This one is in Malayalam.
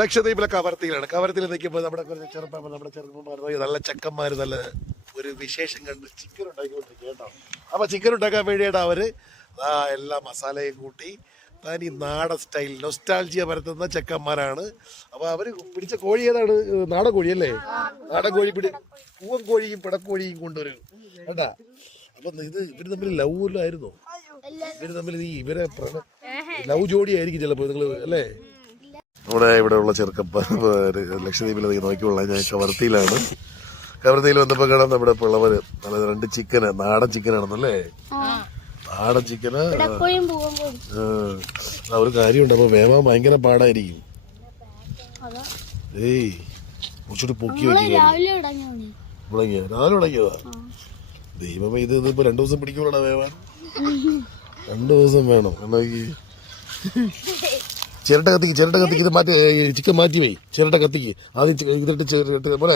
ലക്ഷദ്വീപിലെ കവർത്തിയിലാണ്. കവർത്തിയിൽ നിൽക്കുമ്പോൾ നമ്മുടെ കുറച്ച് ചെറുപ്പന്മാർ നല്ല ചെക്കന്മാർ നല്ല ഒരു വിശേഷം കണ്ട് ചിക്കൻ ഉണ്ടാക്കിക്കൊണ്ടിരിക്കുക കേട്ടോ. അപ്പോൾ ചിക്കൻ ഉണ്ടാക്കാൻ വേണ്ടിയിട്ട് അവർ എല്ലാ മസാലയും കൂട്ടി തനി നാടൻ സ്റ്റൈൽ നൊസ്റ്റാൾജിയ പരത്തുന്ന ചെക്കന്മാരാണ്. അപ്പോൾ അവർ പിടിച്ച കോഴി ഏതാണ്? നാടൻ കോഴി അല്ലേ? നാടൻ കോഴി പൂവൻ കോഴിയും പിടക്കോഴിയും കൊണ്ടുവരും കേട്ടാ. അപ്പം ഇവർ തമ്മിൽ ലവിലായിരുന്നോ? ഇവർ തമ്മിൽ ഇവരെ ലവ് ജോഡിയായിരിക്കും ചിലപ്പോൾ നിങ്ങൾ അല്ലേ? ഇവിടെ ഉള്ള ചെറുക്കന്മാർ ലക്ഷദ്വീപിൽ നോക്കിയുള്ള ഞാൻ കവർത്തിയിലാണ്. കവർത്തിയിൽ വന്നപ്പോൾ കാണാൻ നമ്മുടെ പിള്ളവര് നല്ല 2 ചിക്കന് നാടൻ ചിക്കനാണെന്നല്ലേ? നാടൻ ചിക്കന് ഒരു കാര്യമുണ്ട്. അപ്പൊ വേവാൻ ഭയങ്കര പാടായിരിക്കും. ഏയ് കുറച്ചുകൂടി പൊക്കി വെക്കുക. രാവിലെ തുടങ്ങിയതാ? ദൈവമേ, ഇതിപ്പോ 2 ദിവസം പിടിക്കുമ്പോഴാണ് വേവാൻ? 2 ദിവസം വേണം. എന്നാക്കി ചിരട്ട കത്തിക്ക് ഇത് മാറ്റി ചിക്കൻ മാറ്റി പോയി ചിരട്ട കത്തിക്ക് ആദ്യം ഇതിട്ട് പോലെ